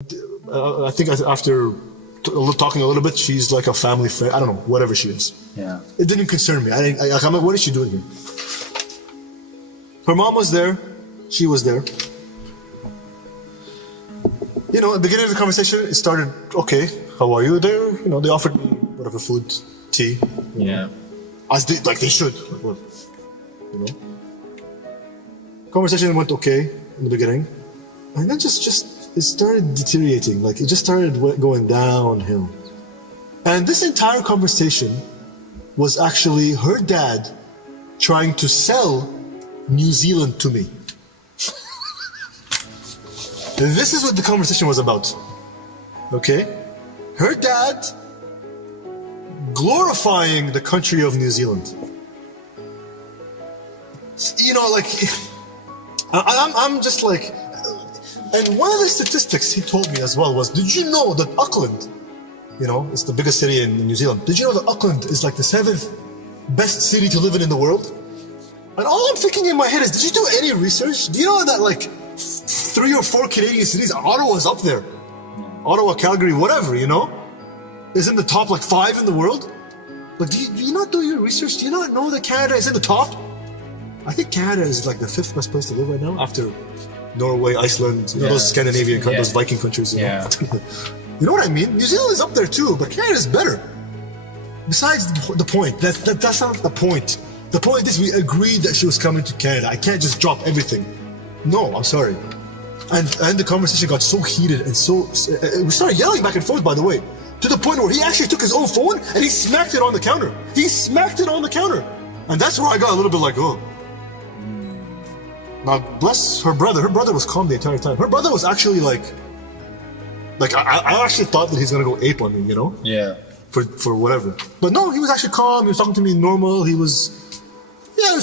I think after talking a little bit, she's like a family friend. I don't know, whatever she is. Yeah. It didn't concern me. I'm like, what is she doing here? Her mom was there. She was there. You know, at the beginning of the conversation, it started, okay, how are you there? You know, they offered me whatever food, tea. Yeah. As they should. Like, what? You know? Conversation went okay in the beginning. And then just it started deteriorating. Like, it just started going downhill. And this entire conversation was actually her dad trying to sell New Zealand to me. This is what the conversation was about. Okay? Her dad glorifying the country of New Zealand. You know, like, I'm just like, and one of the statistics he told me as well was, did you know that Auckland, you know, it's the biggest city in New Zealand. Did you know that Auckland is like the 7th best city to live in the world? And all I'm thinking in my head is, did you do any research? Do you know that like 3 or 4 Canadian cities, Ottawa's up there. Ottawa, Calgary, whatever, you know, is in the top like 5 in the world. But do you not do your research? Do you not know that Canada is in the top? I think Canada is like the 5th best place to live right now after Norway, Iceland, you know, those Scandinavian, those Viking countries. You know? You know what I mean? New Zealand is up there too, but Canada is better. Besides the point, that's not the point. The point is we agreed that she was coming to Canada. I can't just drop everything. No, I'm sorry. And the conversation got so heated and we started yelling back and forth, by the way, to the point where he actually took his own phone and he smacked it on the counter. He smacked it on the counter. And that's where I got a little bit like, oh. Now, bless her brother. Her brother was calm the entire time. Her brother was actually like I actually thought that he's gonna go ape on me, you know? Yeah. For whatever. But no, he was actually calm. He was talking to me normal. He was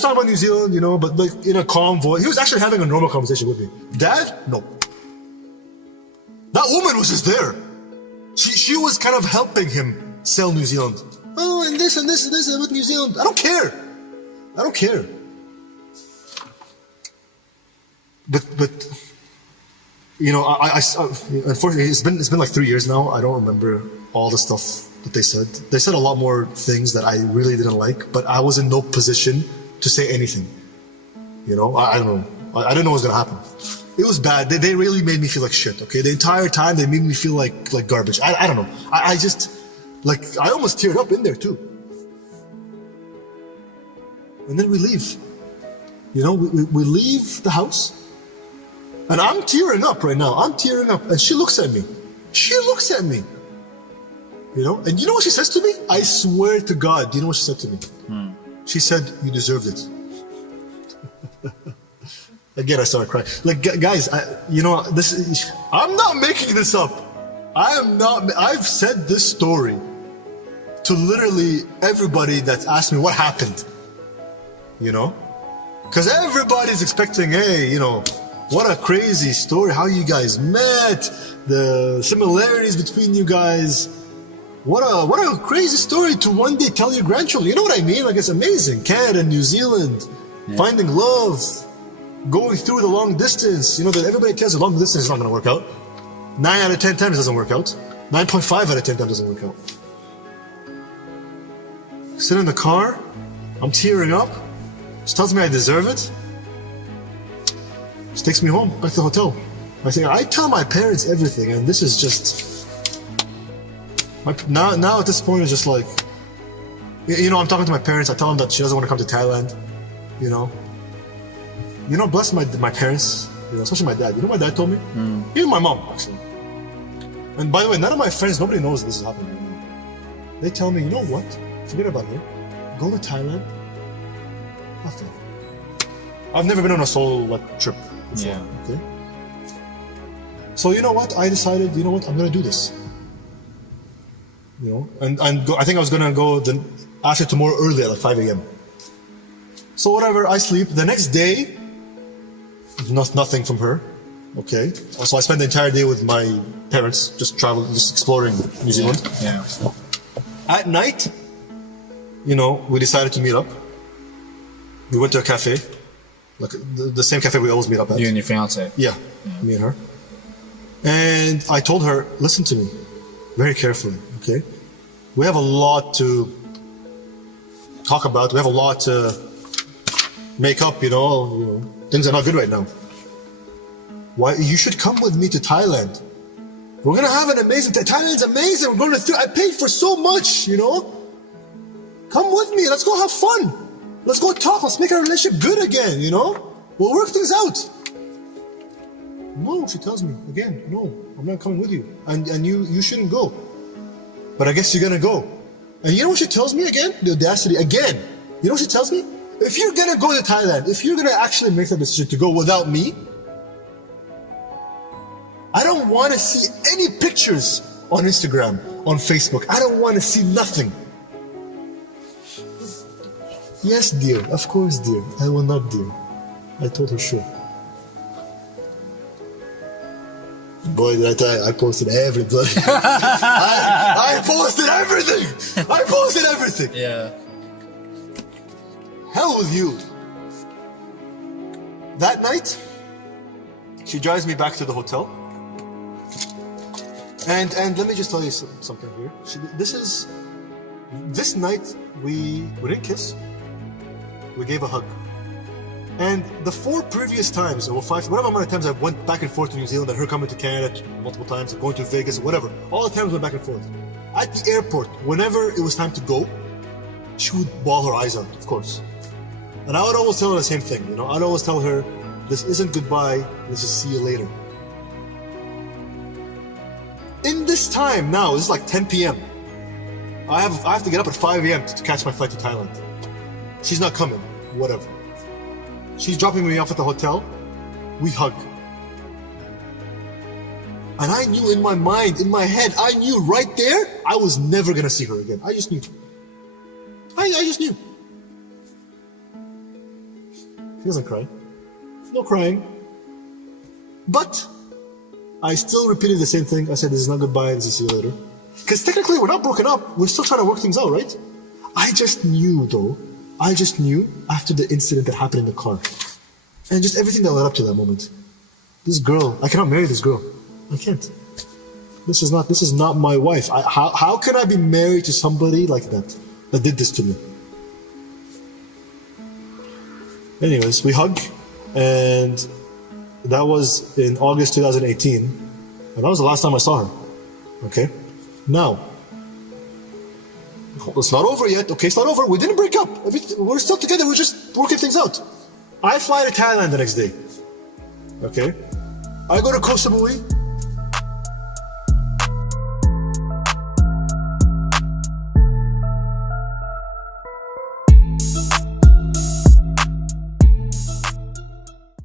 talking about New Zealand, you know, but like in a calm voice. He was actually having a normal conversation with me. Dad? No. That woman was just there. She was kind of helping him sell New Zealand. Oh, and this with New Zealand. I don't care. But you know, I unfortunately it's been like 3 years now. I don't remember all the stuff that they said. They said a lot more things that I really didn't like, but I was in no position to say anything. You know, I don't know. I didn't know what was gonna happen. It was bad. They really made me feel like shit. Okay, the entire time they made me feel like garbage. I don't know. I just like I almost teared up in there too. And then we leave. You know, we leave the house. And I'm tearing up right now. I'm tearing up. And she looks at me. You know? And you know what she says to me? I swear to God, do you know what she said to me? She said, you deserved it. Again, I started crying. Like, guys, you know, I'm not making this up. I've said this story to literally everybody that's asked me what happened. You know? Because everybody's expecting, hey, you know, what a crazy story, how you guys met, the similarities between you guys. What a crazy story to one day tell your grandchildren. You know what I mean? Like, it's amazing. Canada, New Zealand, finding love, going through the long distance. You know, that everybody tells you long distance is not going to work out. 9 out of 10 times it doesn't work out. 9.5 out of 10 times doesn't work out. Sit in the car, I'm tearing up. She tells me I deserve it. She takes me home, back to the hotel. I tell my parents everything, and this is just... Now at this point, it's just like... You know, I'm talking to my parents, I tell them that she doesn't want to come to Thailand, you know. You know, bless my parents, you know, especially my dad. You know what my dad told me? Even my mom, actually. And by the way, none of my friends, nobody knows this is happening. They tell me, you know what? Forget about it. Go to Thailand. Nothing. I've never been on a solo trip before. Yeah. Okay. So you know what? I decided, you know what? I'm gonna do this. You know, and I think I was gonna go after tomorrow early at like 5 a.m. So whatever, I sleep. The next day, nothing from her. Okay. So I spent the entire day with my parents, just traveling, just exploring New Zealand. Yeah. At night, you know, we decided to meet up. We went to a cafe, like the same cafe we always meet up at. You and your fiance. Yeah, me and her. And I told her, listen to me very carefully, okay? We have a lot to talk about. We have a lot to make up, you know. Things are not good right now. Why? You should come with me to Thailand. We're gonna have an amazing time. Thailand's amazing. We're going to. I paid for so much, you know. Come with me. Let's go have fun. Let's go talk. Let's make our relationship good again, you know. We'll work things out. No, she tells me again. No, I'm not coming with you. And you shouldn't go. But I guess you're gonna go. And you know what she tells me again? The audacity again. You know what she tells me? If you're gonna go to Thailand, if you're gonna actually make the decision to go without me, I don't want to see any pictures on Instagram, on Facebook. I don't want to see nothing. Yes, dear. Of course, dear. I will not, dear. I told her sure. Boy, did I tell you, I posted everything. I posted everything. I posted everything. Yeah. Hell with you. That night, she drives me back to the hotel. And let me just tell you something here. This night we didn't kiss. We gave a hug. And the 4 previous times, or 5, whatever amount of times I went back and forth to New Zealand, and her coming to Canada multiple times, and going to Vegas, whatever, all the times went back and forth. At the airport, whenever it was time to go, she would bawl her eyes out, of course. And I would always tell her the same thing, you know. I'd always tell her, this isn't goodbye, let's just see you later. In this time now, this is like 10 p.m. I have to get up at 5 a.m. to catch my flight to Thailand. She's not coming, whatever. She's dropping me off at the hotel. We hug. And I knew in my mind, in my head, I knew right there, I was never gonna see her again. I just knew. I just knew. She doesn't cry. No crying. But I still repeated the same thing. I said, this is not goodbye, this is see you later. Because technically we're not broken up. We're still trying to work things out, right? I just knew though. I just knew after the incident that happened in the car. And just everything that led up to that moment. This girl, I cannot marry this girl. I can't. This is not my wife. How can I be married to somebody like that did this to me? Anyways, we hug, and that was in August 2018, and that was the last time I saw her. Okay? Now, it's not over yet. Okay, it's not over. We didn't break up. We're still together. We're just working things out. I fly to Thailand the next day. Okay? I go to Koh Samui.